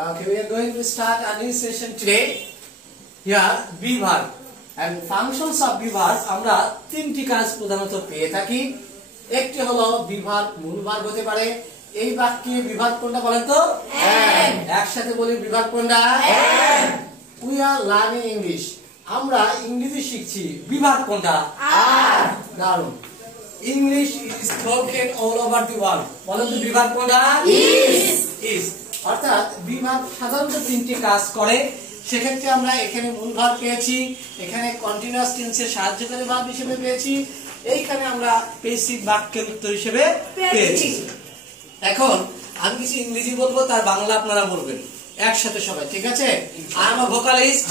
Okay, we are going to start a new session today. Here, be verb and functions of be verb. আমরা তিনটি কাজ প্রধানত পেয়ে থাকি। একটি হলো be verb মূল ভার্ব হতে পারে। এই বাক্যে be verb কোনটা বলেন তো? And. একসাথে বলি be verb কোনটা? And. We are learning English. আমরা ইংরেজি শিখছি। be verb কোনটা? Are. দারুণ। English is spoken all over the world. বলেন তো be verb কোনটা? Is. অর্থাৎ be verb সাধারণত তিনটি কাজ করে। সেক্ষেত্রে আমরা এখানে মূল ভার্ব পেয়েছি, এখানে কন্টিনিউয়াস টেন্সের সাহায্যকারী ভার্ব হিসেবে পেয়েছি, এইখানে আমরা প্যাসিভ বাক্যের উত্তর হিসেবে পেয়েছি। এখন আমি কিছু ইংরেজি বলবো, তার বাংলা আপনারা বলবেন একসাথে সবাই, ঠিক আছে? I am a vocalist.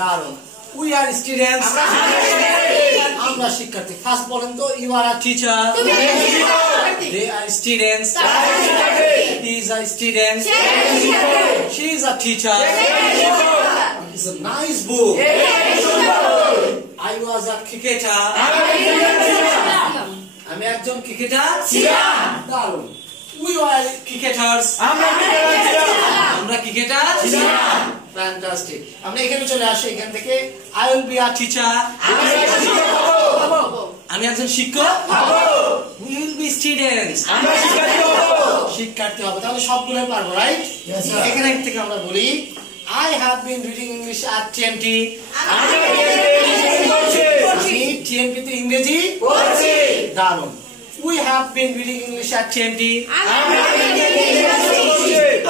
দারুণ। We are students. আমরা শিক্ষার্থী। ফার্স্ট বলেন তো, you are a teacher. They are students. He is a student. She is a teacher. It's a nice book. I was a cricketer. আমি একজন cricketer ছিলাম। দারুণ। We are cricketers. আমরা cricketer ছিলাম। ফ্যান্টাস্টিক। আমরা এখানে চলে আসি, এখান থেকে I will be a teacher. আমি একজন শিক্ষক হব। We will B students. আমরা শিক্ষার্থী হব। তাহলে সবগুলো পারবো, রাইট? এখানে থেকে আমরা বলি I have been reading English at TMT. আমি TMT তে ইংরেজি পড়ছি। দারুণ। We have been reading English at TMT.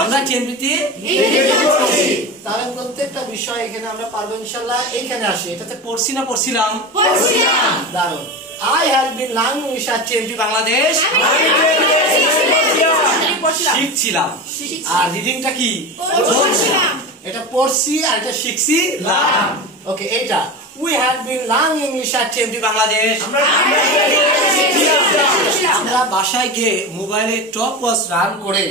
আমরা TMT তে ইংরেজি পড়ছি। তাহলে প্রত্যেকটা বিষয় এখানে আমরা পারবো ইনশাআল্লাহ। এইখানে আসি, এটাতে পড়ছি না পড়ছিলাম? পড়ছিলাম। দারুণ। I have been learning English at TMT Bangladesh. শিখছিলাম। আর রিডিংটা কি? পড়ছিলাম। এটা পড়ছি আর এটা শিখছি লাম। ওকে, এইটা we have been learning English at TMT Bangladesh. আমরা বাসায় গিয়ে মোবাইলে টপ ওয়াচ রান করে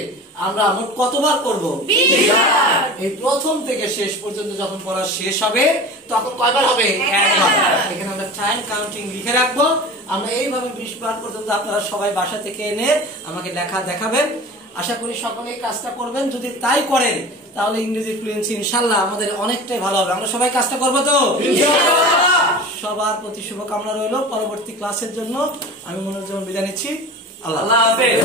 আমরা মোট কতবার করব? 20 বার। এই প্রথম থেকে শেষ পর্যন্ত যখন পড়া শেষ হবে তখন কয়বার হবে? একবার। এখানে আমরা টাইম কাউন্টিং লিখে রাখবো। আমরা এইভাবে 20 বার পর্যন্ত আপনারা সবাই বাসা থেকে এনে আমাকে লেখা দেখাবেন। আশা করি সকলেই কাজটা করবেন। যদি তাই করেন তাহলে ইংরেজি ফ্লুয়েন্সি ইনশাআল্লাহ আমাদের অনেকটাই ভালো হবে। আমরা সবাই কাজটা করবো তো? ইনশাআল্লাহ। সবার প্রতি শুভকামনা রইল। পরবর্তী ক্লাসের জন্য আমি মনোরঞ্জন বিদায় নিচ্ছি। আল্লাহ হাফেজ।